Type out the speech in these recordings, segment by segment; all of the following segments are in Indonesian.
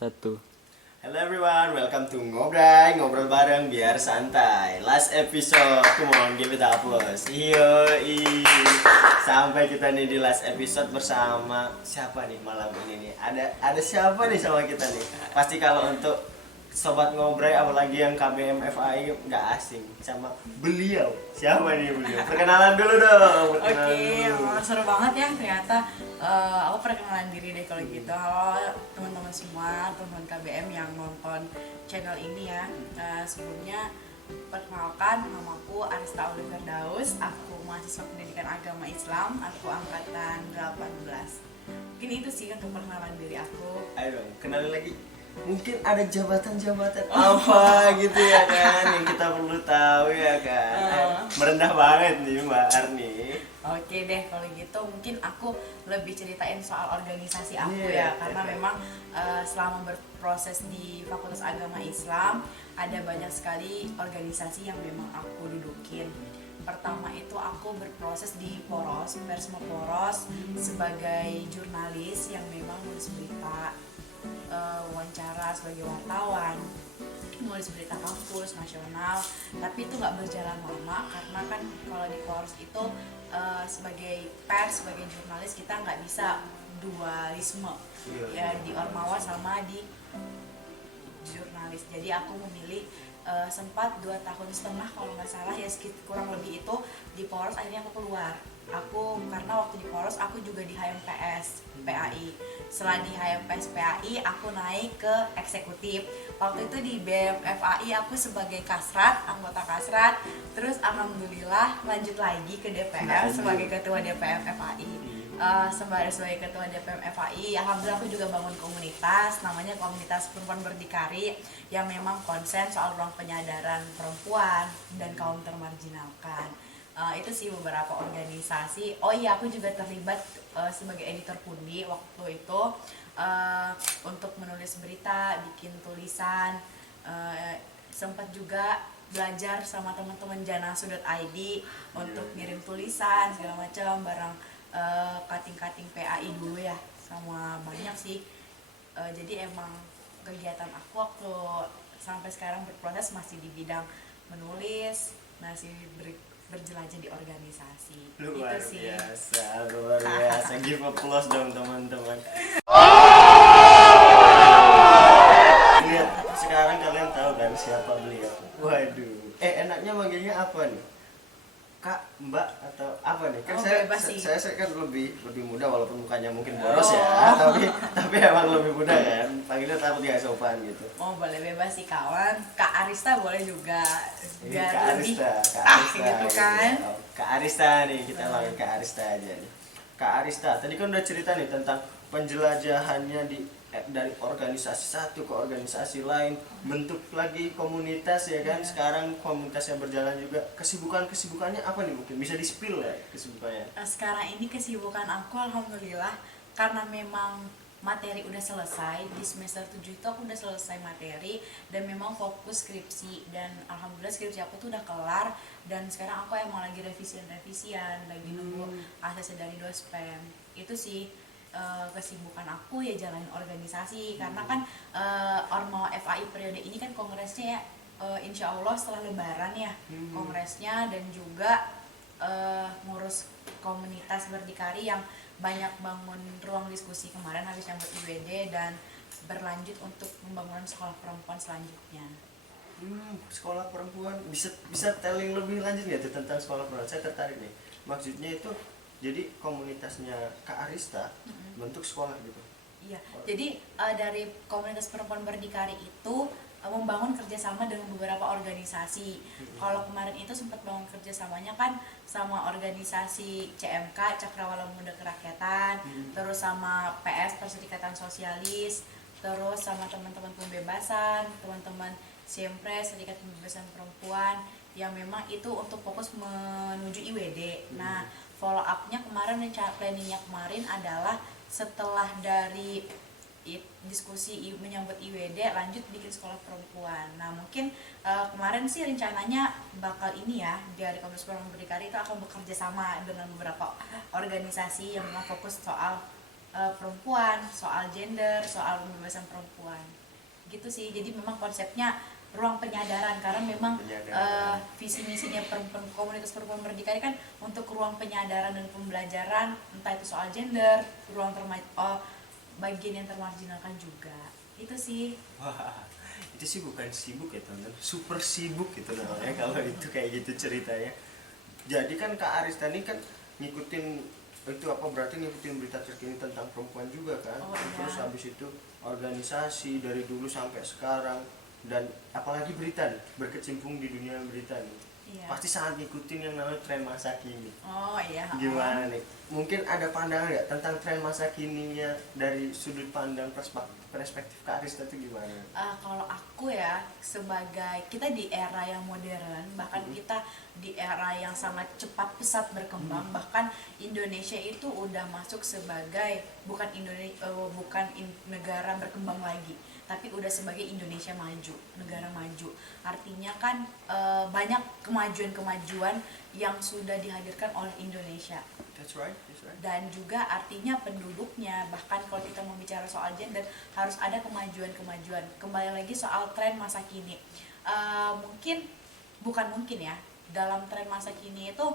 Satu. Hello everyone, welcome to Ngobrai, ngobrol bareng biar santai. Last episode, come on, give it a applause. Yoi. Sampai kita nih di last episode bersama siapa nih malam ini nih? Ada siapa nih sama kita nih? Pasti kalau untuk sobat Ngobrai apalagi yang KBM FAI nggak asing sama beliau. Siapa nih beliau? Perkenalan dulu dong. Seru banget ya ternyata. Aku perkenalan diri deh kalau gitu. Halo teman-teman semua, teman KBM yang nonton channel ini ya. Sebelumnya perkenalkan, namaku Arista Oliver Daus. Aku mahasiswa pendidikan agama Islam. Aku angkatan 18. Mungkin itu sih untuk perkenalan diri aku. Ayo dong, kenalin lagi. Mungkin ada jabatan-jabatan apa gitu ya kan yang kita perlu tahu ya kan. Merendah banget nih Mbak Arni. Oke deh kalau gitu mungkin aku lebih ceritain soal organisasi aku Yeah, ya karena memang selama berproses di Fakultas Agama Islam ada banyak sekali organisasi yang memang aku dudukin. Pertama itu aku berproses di Poros, Persma Poros sebagai jurnalis yang memang nulis berita, wawancara sebagai wartawan, nulis berita kampus nasional, tapi itu nggak berjalan lama karena kan kalau di Poros itu sebagai pers, sebagai jurnalis kita nggak bisa dualisme ya di Ormawa sama di jurnalis. Jadi aku memilih sempat 2,5 tahun kalau nggak salah ya kurang lebih itu di Poros. Akhirnya aku keluar. Aku karena waktu di Poros aku juga di HMPS PAI. Setelah di HMPS PAI aku naik ke eksekutif. Waktu itu di BEM FAI aku sebagai kasrat, anggota kasrat. Terus alhamdulillah lanjut lagi ke DPR sebagai ketua DPM FAI. Sebagai ketua DPM FAI, alhamdulillah aku juga bangun komunitas, namanya Komunitas Perempuan Berdikari, yang memang konsen soal ruang penyadaran perempuan dan kaum termarginalkan. Itu sih beberapa organisasi. Oh iya, aku juga terlibat sebagai editor Pundi waktu itu, untuk menulis berita, bikin tulisan, sempat juga belajar sama teman-teman janasu.id untuk ngirim tulisan segala macam barang cutting PAI dulu ya, sama banyak sih. Jadi emang kegiatan aku waktu sampai sekarang berproses masih di bidang menulis, masih berjelajah di organisasi. Luar Itu sih. biasa. Give applause dong teman-teman. Lihat, sekarang kalian tahu kan siapa beliau? Waduh. Enaknya manggilnya apa nih? Kak, Mbak atau apa nih? Kan saya kan lebih muda walaupun mukanya mungkin boros ya, tapi emang lebih muda kan. Panggilnya takut gak sopan gitu. Oh boleh bebas sih kawan. Kak Arista boleh juga. Ini Biar Kak lebih Arista, gitu kan. Kak Arista nih, kita panggil Kak Arista aja nih. Kak Arista, tadi kan udah cerita nih tentang penjelajahannya dari organisasi satu ke organisasi lain, bentuk lagi komunitas ya kan. Sekarang komunitas yang berjalan juga, kesibukannya apa nih, mungkin bisa di-spill ya kesibukannya? Sekarang ini kesibukan aku alhamdulillah karena memang materi udah selesai di semester 7 itu aku udah selesai materi dan memang fokus skripsi, dan alhamdulillah skripsi aku tuh udah kelar dan sekarang aku emang lagi revisian lagi nunggu ACC dari dospem. Itu sih kesibukan aku ya, jalanin organisasi karena kan Ormawa FAI periode ini kan kongresnya ya, insya Allah setelah lebaran ya kongresnya, dan juga ngurus komunitas berdikari yang banyak bangun ruang diskusi kemarin habis nyambut IWD dan berlanjut untuk pembangunan sekolah perempuan selanjutnya. Sekolah perempuan, bisa telling lebih lanjut nggak tuh tentang sekolah perempuan? Saya tertarik nih. Maksudnya itu jadi komunitasnya Kak Arista bentuk sekolah gitu. Iya, jadi dari komunitas perempuan berdikari itu membangun kerjasama dengan beberapa organisasi. Kalau kemarin itu sempat bangun kerjasamanya kan sama organisasi CMK, Cakrawala Muda Kerakyatan, terus sama PS Perserikatan Sosialis, terus sama teman-teman pembebasan, teman-teman Siempre Serikat Pembebasan Perempuan, yang memang itu untuk fokus menuju IWD. Nah, follow up-nya kemarin, planningnya kemarin adalah setelah dari diskusi menyambut IWD lanjut bikin sekolah perempuan. Nah mungkin kemarin sih rencananya bakal ini ya, dari Komunitas Perempuan Berdikari itu akan bekerja sama dengan beberapa organisasi yang memang fokus soal perempuan, soal gender, soal pembebasan perempuan. Gitu sih. Jadi memang konsepnya ruang penyadaran, karena memang visi misinya komunitas perempuan berdikari kan untuk ruang penyadaran dan pembelajaran, entah itu soal gender, ruang bagian yang termarginalkan juga. Itu sih. Wah, itu sih bukan sibuk ya teman-teman, super sibuk gitu namanya kalau itu kayak gitu ceritanya. Jadi kan Kak Arista ini kan ngikutin itu apa, berarti ngikutin berita terkini tentang perempuan juga kan. Oh, iya. Terus habis itu organisasi dari dulu sampai sekarang, dan apalagi berita nih, berkecimpung di dunia berita nih. Iya. Pasti sangat ngikutin yang namanya tren masa kini. Oh iya. Gimana nih? Mungkin ada pandangan nggak tentang tren masa kininya dari sudut pandang perspektif Kak Arista itu gimana? Kalau aku ya, sebagai kita di era yang modern, bahkan kita di era yang sangat cepat pesat berkembang, bahkan Indonesia itu udah masuk sebagai negara berkembang lagi, tapi udah sebagai Indonesia maju, negara maju. Artinya kan banyak kemajuan-kemajuan yang sudah dihadirkan oleh Indonesia. That's right, that's right. Dan juga artinya penduduknya, bahkan kalau kita mau bicara soal gender, harus ada kemajuan-kemajuan. Kembali lagi soal tren masa kini, bukan mungkin ya, dalam tren masa kini itu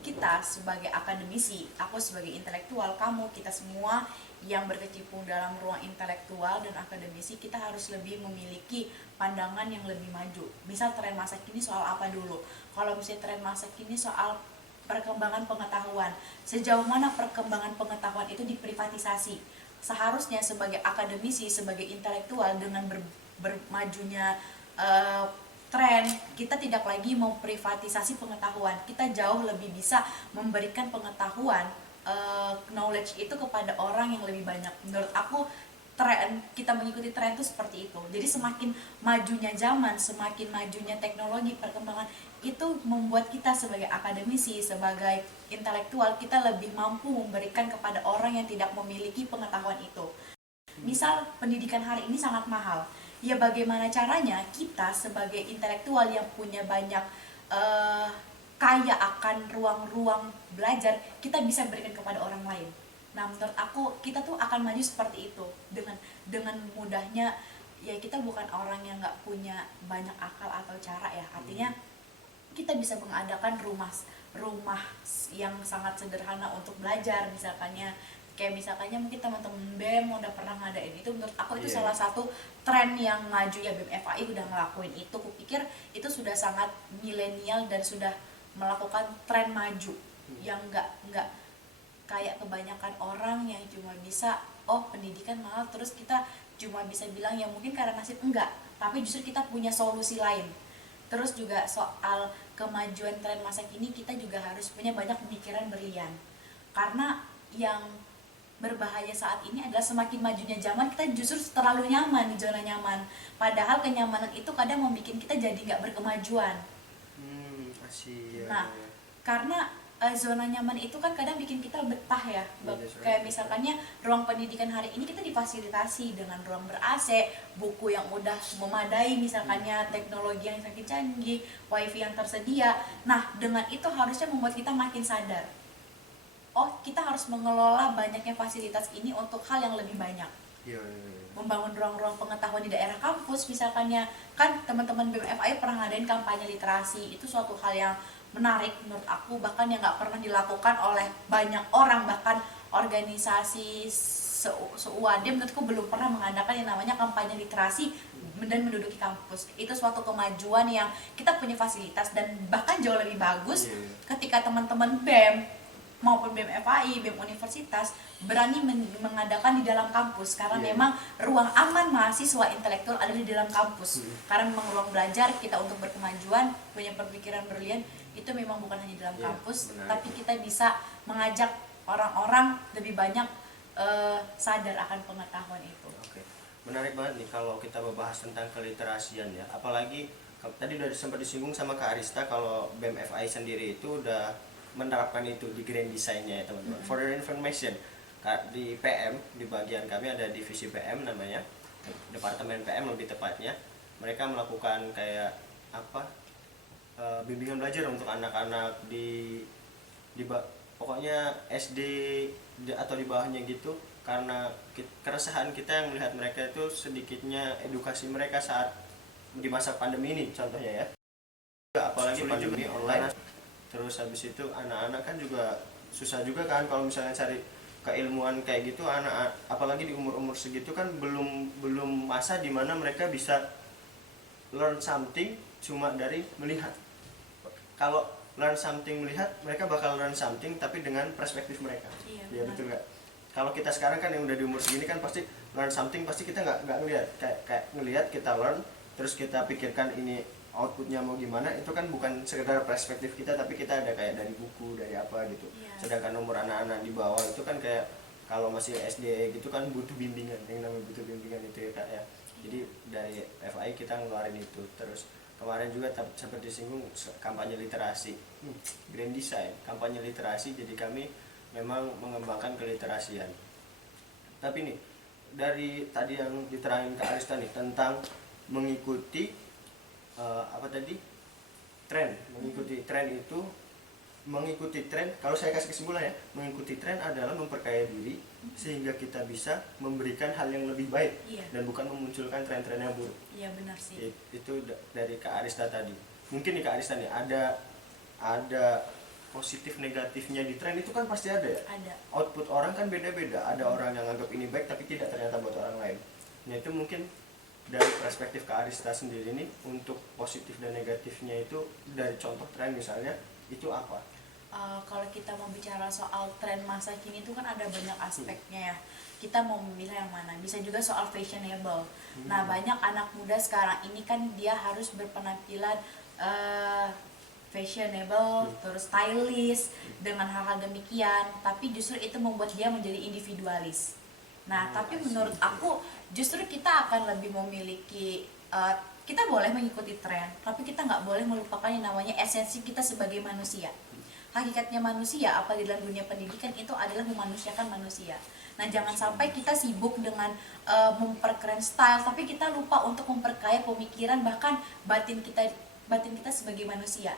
kita sebagai akademisi, aku sebagai intelektual, kamu, kita semua yang berkecimpung dalam ruang intelektual dan akademisi, kita harus lebih memiliki pandangan yang lebih maju. Misal tren masa kini soal apa dulu? Kalau misalnya tren masa kini soal perkembangan pengetahuan, sejauh mana perkembangan pengetahuan itu diprivatisasi. Seharusnya sebagai akademisi, sebagai intelektual, dengan bermajunya tren, kita tidak lagi memprivatisasi pengetahuan. Kita jauh lebih bisa memberikan pengetahuan, knowledge itu kepada orang yang lebih banyak. Menurut aku tren, kita mengikuti tren itu seperti itu. Jadi semakin majunya zaman, semakin majunya teknologi, perkembangan, itu membuat kita sebagai akademisi, sebagai intelektual, kita lebih mampu memberikan kepada orang yang tidak memiliki pengetahuan itu. Misal pendidikan hari ini sangat mahal, ya bagaimana caranya kita sebagai intelektual yang punya banyak kaya akan ruang-ruang belajar, kita bisa berikan kepada orang lain. Nah, menurut aku kita tuh akan maju seperti itu, dengan mudahnya. Ya kita bukan orang yang nggak punya banyak akal atau cara ya, artinya kita bisa mengadakan rumah yang sangat sederhana untuk belajar, misalkannya mungkin teman-teman BEM udah pernah ngadain itu. Menurut aku itu salah satu tren yang maju ya, BEM FAI udah ngelakuin itu. Kupikir itu sudah sangat milenial dan sudah melakukan tren maju yang nggak kayak kebanyakan orang yang cuma bisa pendidikan mahal, terus kita cuma bisa bilang ya mungkin karena nasib, enggak, tapi justru kita punya solusi lain. Terus juga soal kemajuan tren masa kini, kita juga harus punya banyak pemikiran brilian, karena yang berbahaya saat ini adalah semakin majunya zaman, kita justru terlalu nyaman di zona nyaman, padahal kenyamanan itu kadang membuat kita jadi nggak berkemajuan. Nah, karena zona nyaman itu kan kadang bikin kita betah ya. Kayak misalkannya ruang pendidikan hari ini kita difasilitasi dengan ruang ber-AC, buku yang udah memadai, misalkannya teknologi yang semakin canggih, wifi yang tersedia. Nah, dengan itu harusnya membuat kita makin sadar, kita harus mengelola banyaknya fasilitas ini untuk hal yang lebih banyak. Membangun ruang-ruang pengetahuan di daerah kampus, misalkannya kan teman-teman BMFI pernah ngadain kampanye literasi. Itu suatu hal yang menarik menurut aku, bahkan yang nggak pernah dilakukan oleh banyak orang, bahkan organisasi se-UAD menurutku belum pernah mengadakan yang namanya kampanye literasi dan menduduki kampus. Itu suatu kemajuan yang kita punya fasilitas, dan bahkan jauh lebih bagus ketika teman-teman BEM maupun BEM FAI, BEM universitas berani mengadakan di dalam kampus, karena memang ruang aman mahasiswa intelektual ada di dalam kampus. Karena memang ruang belajar kita untuk berkemajuan, punya pemikiran brilian, itu memang bukan hanya di dalam kampus, tapi kita bisa mengajak orang-orang lebih banyak sadar akan pengetahuan itu. Oke. Menarik banget nih kalau kita membahas tentang keliterasian ya, apalagi tadi udah sempat disinggung sama Kak Arista kalau BEM FAI sendiri itu udah menerapkan itu di grand design-nya ya teman-teman. For your information, di PM, di bagian kami ada divisi PM namanya, Departemen PM lebih tepatnya. Mereka melakukan kayak bimbingan belajar untuk anak-anak di pokoknya SD atau di bawahnya gitu, karena keresahan kita yang melihat mereka itu sedikitnya edukasi mereka saat di masa pandemi ini contohnya ya, apalagi pandemi online. Terus habis itu anak-anak kan juga susah juga kan kalau misalnya cari keilmuan kayak gitu. Anak apalagi di umur-umur segitu kan belum masa dimana mereka bisa learn something cuma dari melihat. Kalau learn something melihat, mereka bakal learn something tapi dengan perspektif mereka. Iya, Betul nggak? Kalau kita sekarang kan yang udah di umur segini kan pasti learn something, pasti kita nggak ngelihat, kayak ngelihat kita learn terus kita pikirkan ini outputnya mau gimana, itu kan bukan sekedar perspektif kita tapi kita ada kayak dari buku, dari apa gitu. Sedangkan umur anak-anak di bawah itu kan kayak kalau masih SD gitu kan butuh bimbingan, yang namanya butuh bimbingan itu ya kak ya. Jadi dari FI kita ngeluarin itu. Terus kemarin juga sempat disinggung kampanye literasi, grand design, kampanye literasi. Jadi kami memang mengembangkan keliterasian. Tapi nih dari tadi yang diterangin Kak Arista nih tentang mengikuti apa tadi, tren, mengikuti tren, kalau saya kasih kesimpulan ya, mengikuti tren adalah memperkaya diri sehingga kita bisa memberikan hal yang lebih baik dan bukan memunculkan tren-tren yang buruk. Iya benar sih. Itu dari Kak Arista tadi. Mungkin nih Kak Arista nih ada positif negatifnya di tren itu kan pasti ada ya. Ada. Output orang kan beda-beda. Ada orang yang anggap ini baik tapi tidak ternyata buat orang lain. Nah itu mungkin dari perspektif Kak Arista sendiri nih untuk positif dan negatifnya itu dari contoh tren misalnya itu apa? Kalau kita mau bicara soal tren masa kini itu kan ada banyak aspeknya ya. Kita mau memilih yang mana. Bisa juga soal fashionable. Nah banyak anak muda sekarang ini kan dia harus berpenampilan fashionable, terus stylish dengan hal-hal demikian. Tapi justru itu membuat dia menjadi individualis. Nah tapi menurut aku justru kita akan lebih memiliki kita boleh mengikuti tren, tapi kita nggak boleh melupakan yang namanya esensi kita sebagai manusia. Hakikatnya manusia, apa di dalam dunia pendidikan itu adalah memanusiakan manusia. Nah jangan sampai kita sibuk dengan memperkeren style, tapi kita lupa untuk memperkaya pemikiran bahkan batin kita sebagai manusia.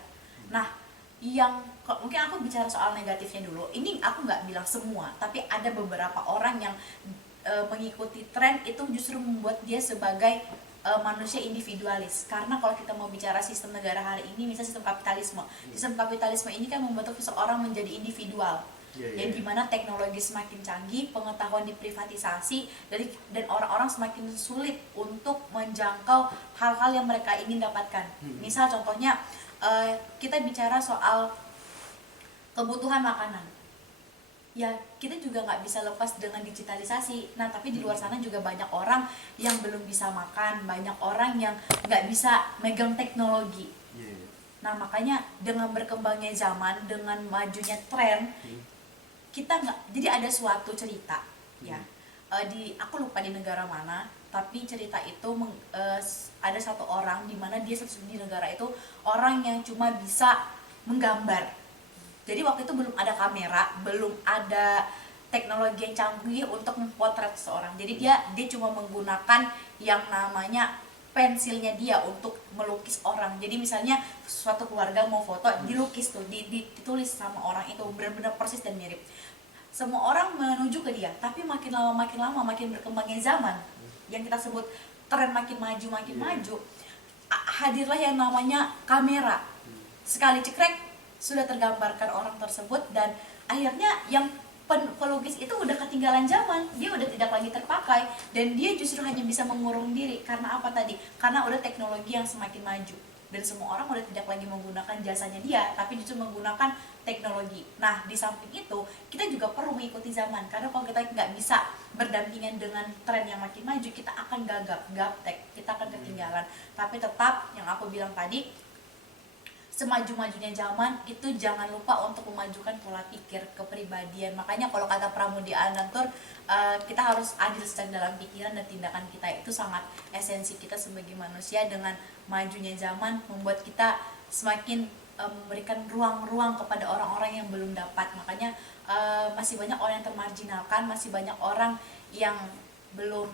Nah yang mungkin aku bicara soal negatifnya dulu. Ini aku nggak bilang semua, tapi ada beberapa orang yang mengikuti tren itu justru membuat dia sebagai manusia individualis. Karena kalau kita mau bicara sistem negara hari ini, misalnya sistem kapitalisme ini kan membentuk seseorang menjadi individual. Yang dimana teknologi semakin canggih, pengetahuan diprivatisasi, dan orang-orang semakin sulit untuk menjangkau hal-hal yang mereka ingin dapatkan. Misal contohnya kita bicara soal kebutuhan makanan. Ya kita juga nggak bisa lepas dengan digitalisasi. Nah tapi di luar sana juga banyak orang yang belum bisa makan, banyak orang yang nggak bisa megang teknologi. Nah makanya dengan berkembangnya zaman, dengan majunya tren, kita nggak, jadi ada suatu cerita ya aku lupa di negara mana, tapi cerita itu ada satu orang di mana dia di negara itu orang yang cuma bisa menggambar. Jadi waktu itu belum ada kamera, belum ada teknologi yang canggih untuk memotret seseorang. Jadi dia cuma menggunakan yang namanya pensilnya dia untuk melukis orang. Jadi misalnya suatu keluarga mau foto, dilukis tuh, ditulis sama orang itu benar-benar persis dan mirip. Semua orang menuju ke dia, tapi makin lama makin berkembangnya zaman, yang kita sebut tren makin maju, hadirlah yang namanya kamera. Sekali cekrek sudah tergambarkan orang tersebut, dan akhirnya yang pelukis itu udah ketinggalan zaman, dia udah tidak lagi terpakai, dan dia justru hanya bisa mengurung diri. Karena apa tadi? Karena udah teknologi yang semakin maju, dan semua orang udah tidak lagi menggunakan jasanya dia, tapi justru menggunakan teknologi. Nah di samping itu kita juga perlu mengikuti zaman, karena kalau kita nggak bisa berdampingan dengan tren yang makin maju, kita akan gaptek, kita akan ketinggalan. Tapi tetap yang aku bilang tadi, semaju-majunya zaman itu jangan lupa untuk memajukan pola pikir, kepribadian. Makanya kalau kata Pramudia Anantur, kita harus adil secara dalam pikiran dan tindakan kita. Itu sangat esensi kita sebagai manusia. Dengan majunya zaman membuat kita semakin memberikan ruang-ruang kepada orang-orang yang belum dapat. Makanya masih banyak orang yang termarginalkan, masih banyak orang yang belum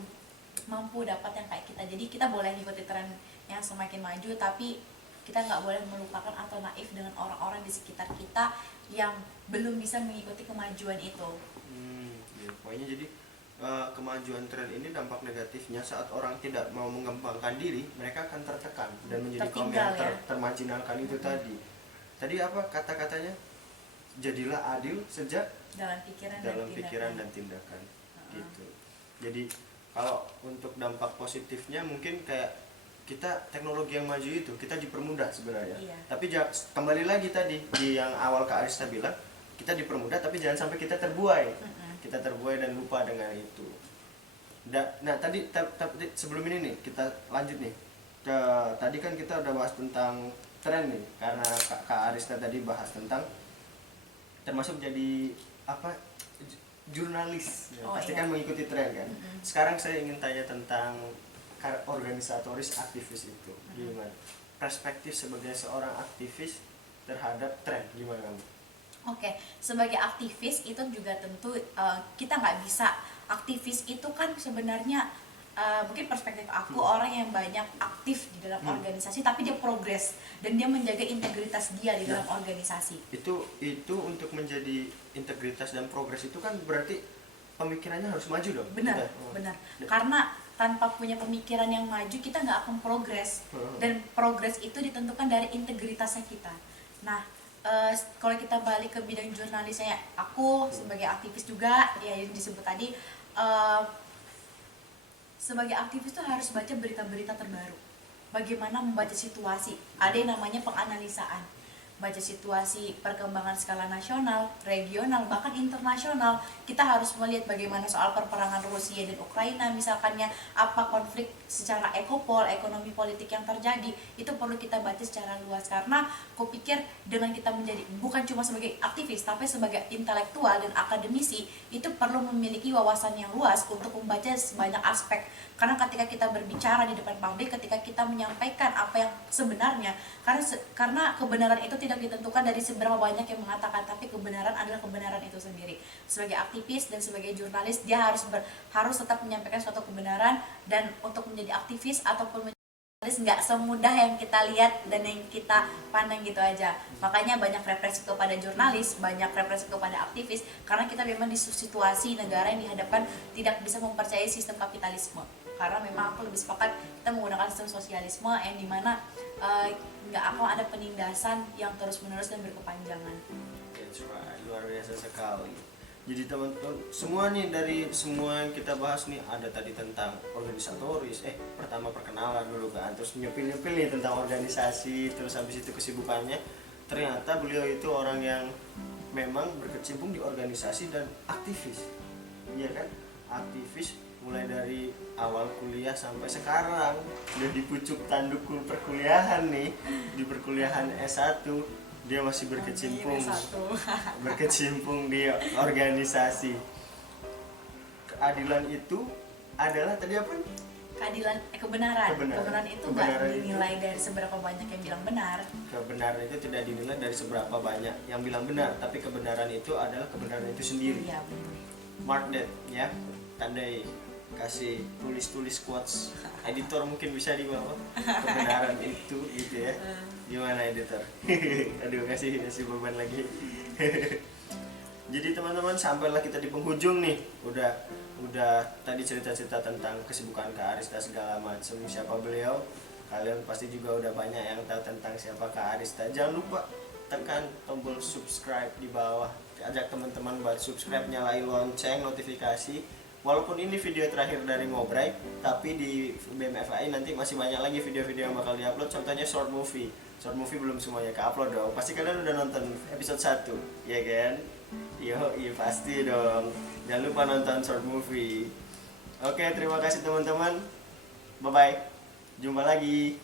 mampu dapat yang kayak kita. Jadi kita boleh ikuti tren yang semakin maju, tapi kita nggak boleh melupakan atau naif dengan orang-orang di sekitar kita yang belum bisa mengikuti kemajuan itu. gitu. Pokoknya jadi kemajuan tren ini dampak negatifnya saat orang tidak mau mengembangkan diri, mereka akan tertekan dan menjadi kaum yang Tertinggal, ya. termarginalkan itu tadi. Tadi apa kata-katanya? Jadilah adil sejak dalam pikiran dan tindakan. Gitu. Jadi kalau untuk dampak positifnya mungkin kayak kita teknologi yang maju itu kita dipermudah sebenarnya. Iya. Tapi kembali lagi tadi di yang awal Kak Arista bilang, kita dipermudah tapi jangan sampai kita terbuai. Kita terbuai dan lupa dengan itu. Nah tadi sebelum ini nih kita lanjut nih. Tadi kan kita udah bahas tentang tren nih, karena Kak Arista tadi bahas tentang termasuk jadi apa, jurnalis ya, pasti iya. kan mengikuti tren kan. Sekarang saya ingin tanya tentang organisatoris aktivis itu gimana, perspektif sebagai seorang aktivis terhadap tren gimana kamu? Oke, sebagai aktivis itu juga tentu kita nggak bisa, aktivis itu kan sebenarnya mungkin perspektif aku orang yang banyak aktif di dalam organisasi tapi dia progres dan dia menjaga integritas dia di dalam organisasi. Itu untuk menjadi integritas dan progres itu kan berarti pemikirannya harus maju dong. Benar, benar. Karena tanpa punya pemikiran yang maju kita nggak akan progres, dan progres itu ditentukan dari integritasnya kita. Nah, kalau kita balik ke bidang jurnalisnya, aku sebagai aktivis juga ya yang disebut tadi, sebagai aktivis tuh harus baca berita-berita terbaru. Bagaimana membaca situasi, ada yang namanya penganalisaan, baca situasi perkembangan skala nasional, regional, bahkan internasional. Kita harus melihat bagaimana soal perperangan Rusia dan Ukraina misalkannya, apa konflik secara ekonomi politik yang terjadi, itu perlu kita baca secara luas. Karena aku pikir dengan kita menjadi bukan cuma sebagai aktivis tapi sebagai intelektual dan akademisi, itu perlu memiliki wawasan yang luas untuk membaca sebanyak aspek. Karena ketika kita berbicara di depan publik, ketika kita menyampaikan apa yang sebenarnya, karena kebenaran itu tidak ditentukan dari seberapa banyak yang mengatakan, tapi kebenaran adalah kebenaran itu sendiri. Sebagai aktivis dan sebagai jurnalis, dia harus tetap menyampaikan suatu kebenaran. Dan untuk menjadi aktivis ataupun menjadi jurnalis nggak semudah yang kita lihat dan yang kita pandang gitu aja. Makanya banyak represi kepada jurnalis, banyak represi kepada aktivis, karena kita memang di situasi negara yang dihadapkan tidak bisa mempercayai sistem kapitalisme. Karena memang aku lebih sepakat kita menggunakan sistem sosialisme yang dimana nggak akan ada penindasan yang terus-menerus dan berkepanjangan. That's right, luar biasa sekali. Jadi teman-teman semua nih, dari semua yang kita bahas nih, ada tadi tentang organisatoris, pertama perkenalan dulu kan, terus nyepil-nyepil nih tentang organisasi, terus habis itu kesibukannya. Ternyata beliau itu orang yang memang berkecimpung di organisasi dan aktivis, iya kan? Aktivis mulai dari awal kuliah sampai sekarang, udah di pucuk tanduk perkuliahan nih, di perkuliahan S1 dia masih berkecimpung di organisasi. Keadilan itu adalah tadi apa? Kebenaran itu nggak dinilai dari seberapa banyak yang bilang benar. Kebenaran itu tidak dinilai dari seberapa banyak yang bilang benar, tapi kebenaran itu adalah kebenaran itu sendiri. Iya, benar. Mark that ya, tandai, kasih tulis quotes. Editor mungkin bisa di bawah kebenaran itu gitu ya. Gimana editor? Aduh, kasih beban lagi. Jadi teman-teman, sampailah kita di penghujung nih. Udah tadi cerita-cerita tentang kesibukan Kak Arista segala macam, siapa beliau. Kalian pasti juga udah banyak yang tahu tentang siapa Kak Arista. Jangan lupa tekan tombol subscribe di bawah. Ajak teman-teman buat subscribe, nyalain lonceng notifikasi. Walaupun ini video terakhir dari Ngobrai, tapi di BMFAI nanti masih banyak lagi video-video yang bakal diupload. Contohnya short movie belum semuanya ke-upload dong. Pasti kalian udah nonton episode 1, ya kan? Iya pasti dong. Jangan lupa nonton short movie. Oke, terima kasih teman-teman. Bye-bye. Jumpa lagi.